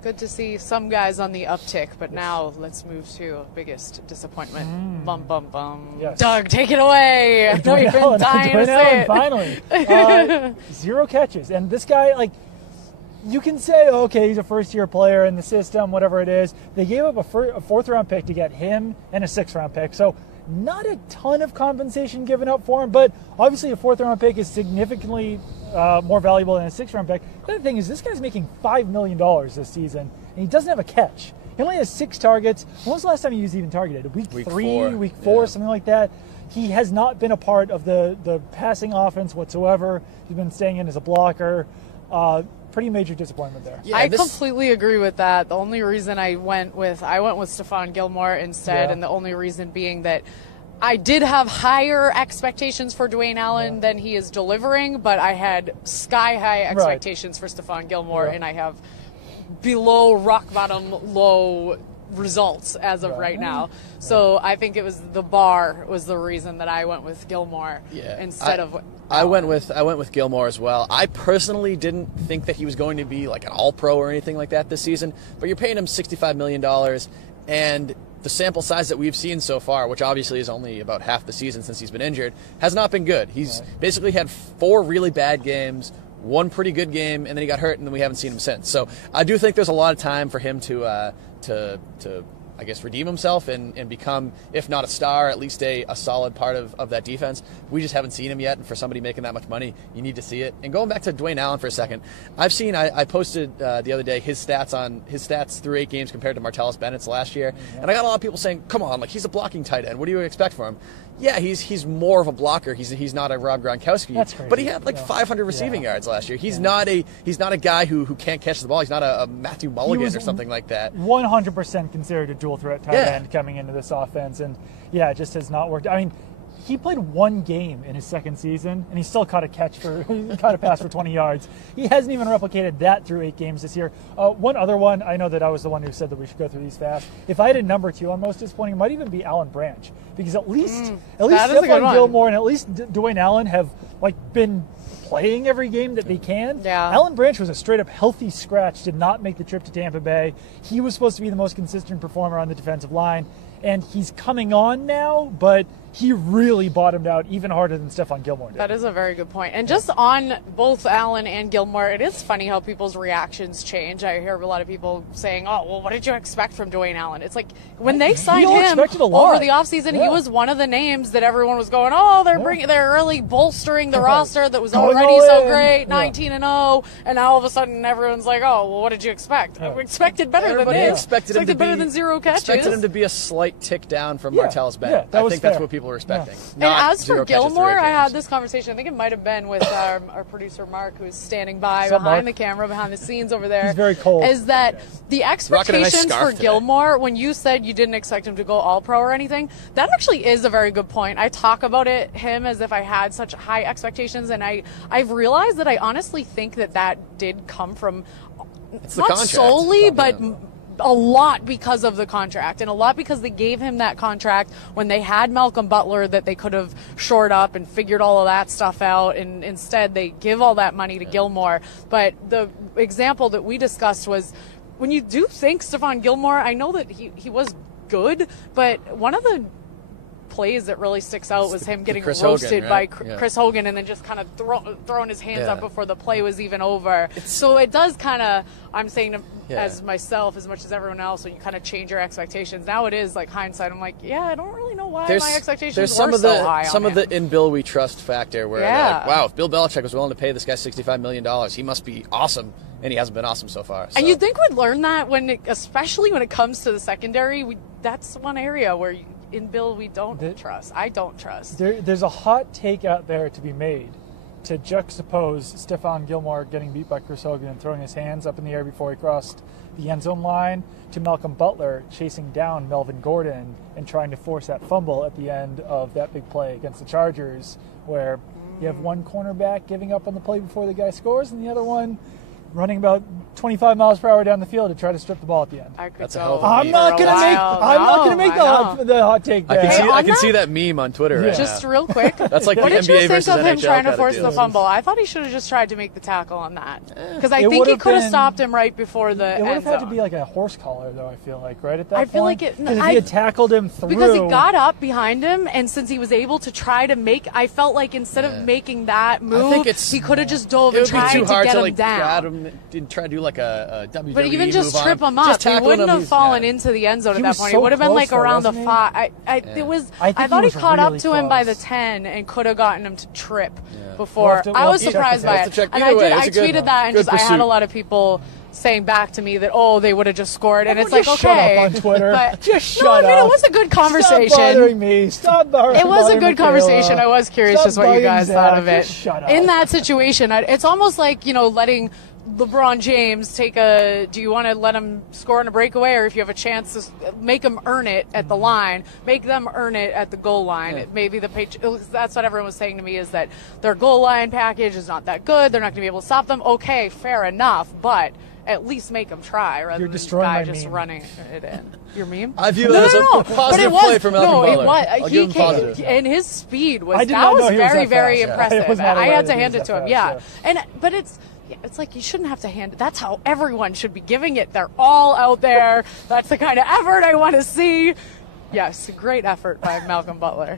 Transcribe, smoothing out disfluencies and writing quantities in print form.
Good to see some guys on the uptick, but now let's move to biggest disappointment. Bum, bum, bum. Yes. Doug, take it away. I know you've been dying to say it. Finally. 0 catches. And this guy, like, you can say, okay, he's a first-year player in the system, whatever it is. They gave up a 4th-round pick to get him and a 6th-round pick. So not a ton of compensation given up for him, but obviously a 4th-round pick is significantly more valuable than a 6th-round pick. The other thing is this guy's making $5 million this season, and he doesn't have a catch. He only has 6 targets. When was the last time he was even targeted? Week 3, week 4, something like that. He has not been a part of the passing offense whatsoever. He's been staying in as a blocker. Pretty major disappointment there. Yeah, I completely agree with that. The only reason I went with Stephon Gilmore instead, and the only reason being that I did have higher expectations for Dwayne Allen than he is delivering, but I had sky-high expectations for Stephon Gilmore, and I have below rock-bottom low results as of right now. So I think it was the bar was the reason that I went with Gilmore instead of I went with Gilmore as well. I personally didn't think that he was going to be like an all-pro or anything like that this season, but you're paying him $65 million, and the sample size that we've seen so far, which obviously is only about half the season since he's been injured, has not been good. He's basically had 4 really bad games, 1 pretty good game, and then he got hurt, and then we haven't seen him since. So I do think there's a lot of time for him to I guess, redeem himself and become, if not a star, at least a solid part of that defense. We just haven't seen him yet, and for somebody making that much money, you need to see it. And going back to Dwayne Allen for a second, I posted the other day his stats through 8 games compared to Martellus Bennett's last year, and I got a lot of people saying, come on, like, he's a blocking tight end. What do you expect from him? Yeah, he's more of a blocker. He's not a Rob Gronkowski. That's crazy. But he had 500 receiving yards last year. He's not a guy who can't catch the ball. He's not a Matthew Mulligan or something like that. 100% considered a dual threat tight end coming into this offense, and it just has not worked. I mean, he played 1 game in his 2nd season, and he still caught a pass for 20 yards. He hasn't even replicated that through 8 games this year. One other one, I know that I was the one who said that we should go through these fast. If I had a number 2 on most disappointing, it might even be Alan Branch, because at least Stephon Gilmore and at least Dwayne Allen have been playing every game that they can. Yeah. Alan Branch was a straight-up healthy scratch, did not make the trip to Tampa Bay. He was supposed to be the most consistent performer on the defensive line, and he's coming on now, but he really bottomed out even harder than Stephon Gilmore did. That is a very good point. And just on both Allen and Gilmore, it is funny how people's reactions change. I hear a lot of people saying, oh, well, what did you expect from Dwayne Allen? It's like when they signed him over the offseason, he was one of the names that everyone was going, oh, they're really bolstering the roster that was already so great, 19-0, and now all of a sudden everyone's like, oh, well, what did you expect? We expected better than this. Expected better than 0 catches. Expected him to be a slight tick down from Martellus Bennett. I think that's what people were expecting. And as for Gilmore, I had this conversation, I think it might have been with our producer Mark, who's standing by behind the camera, behind the scenes over there. He's very cold. Is that the expectations for Gilmore, when you said you didn't expect him to go all-pro or anything, that actually is a very good point. I talk about him as if I had such high expectations, and I've realized that I honestly think that did come from not solely, but a lot because of the contract, and a lot because they gave him that contract when they had Malcolm Butler that they could have shored up and figured all of that stuff out, and instead they give all that money to Gilmore. But the example that we discussed was when you do think Stephon Gilmore, I know that he was good, but one of the plays that really sticks out was him getting roasted by Chris Hogan, and then just kind of throwing his hands up before the play was even over. So it does kind of, I'm saying as myself as much as everyone else, when you kind of change your expectations. Now it is like hindsight, I'm like, I don't really know why my expectations were so high. Some of the in Bill we trust factor where like, wow, if Bill Belichick was willing to pay this guy $65 million, he must be awesome. And he hasn't been awesome so far. So. And you'd think we'd learn that especially when it comes to the secondary. That's one area where in Bill we don't trust. I don't trust. There's a hot take out there to be made to juxtapose Stephon Gilmore getting beat by Chris Hogan and throwing his hands up in the air before he crossed the end zone line to Malcolm Butler chasing down Melvin Gordon and trying to force that fumble at the end of that big play against the Chargers, where you have one cornerback giving up on the play before the guy scores and the other one running about 25 miles per hour down the field to try to strip the ball at the end. That's a hell of a I'm not gonna make the hot take. I can see that meme on Twitter. Right just now. Real quick. That's like what the did NBA you think versus of him NHL trying to kind of force deal. the fumble? I thought he should have just tried to make the tackle on that because I It think he would've could have been- stopped him right before the It would end have had to zone. be like a horse collar, though. I feel like right at that point. I feel like it. Because if he had tackled him through, because he got up behind him, and since he was able to try to make, I felt like instead of making that move, he could have just dove It and would be tried too to hard get to him like down. grab him and try to do like a WWE But even just move trip on him up, Just he tackling wouldn't him, have he's- fallen yeah. into the end zone He at that was point. so It would have been close, like though, around the wasn't he? 5. I think thought he he was caught really up to him by the close. 10 and could have gotten him to trip We'll before. have to- I we'll was have to check surprised the by tape. it, Check. and Either way, it was I a good- tweeted that, and good just I had pursuit. a lot of people saying back to me that they would have just scored, and it's like Just okay, shut up on Twitter. but Just shut no, I mean up. it was a good conversation. Stop bothering me. Stop bothering. It was a bothering good conversation. Michaela. I was curious Stop just what you bugging guys Zach. thought of it. Just shut up. In that situation, it's almost like, letting LeBron James do you want to let him score on a breakaway, or if you have a chance to make him earn it at the line, make them earn it at the goal line. Yeah. Maybe that's what everyone was saying to me, is that their goal line package is not that good. They're not going to be able to stop them. Okay, fair enough, but at least make them try rather You're than the destroying guy my just meme. running it in. Your meme? I view it as a But positive it was, play from Malcolm no, Butler. it was. I'll He give him came, positive. and his speed was I did that not was know he was very, that very fast. impressive. I was not I aware had that to he hand was it to that him. fast, Yeah, but it's like you shouldn't have to hand it. That's how everyone should be giving it. They're all out there. That's the kind of effort I want to see. Yes, great effort by Malcolm Butler.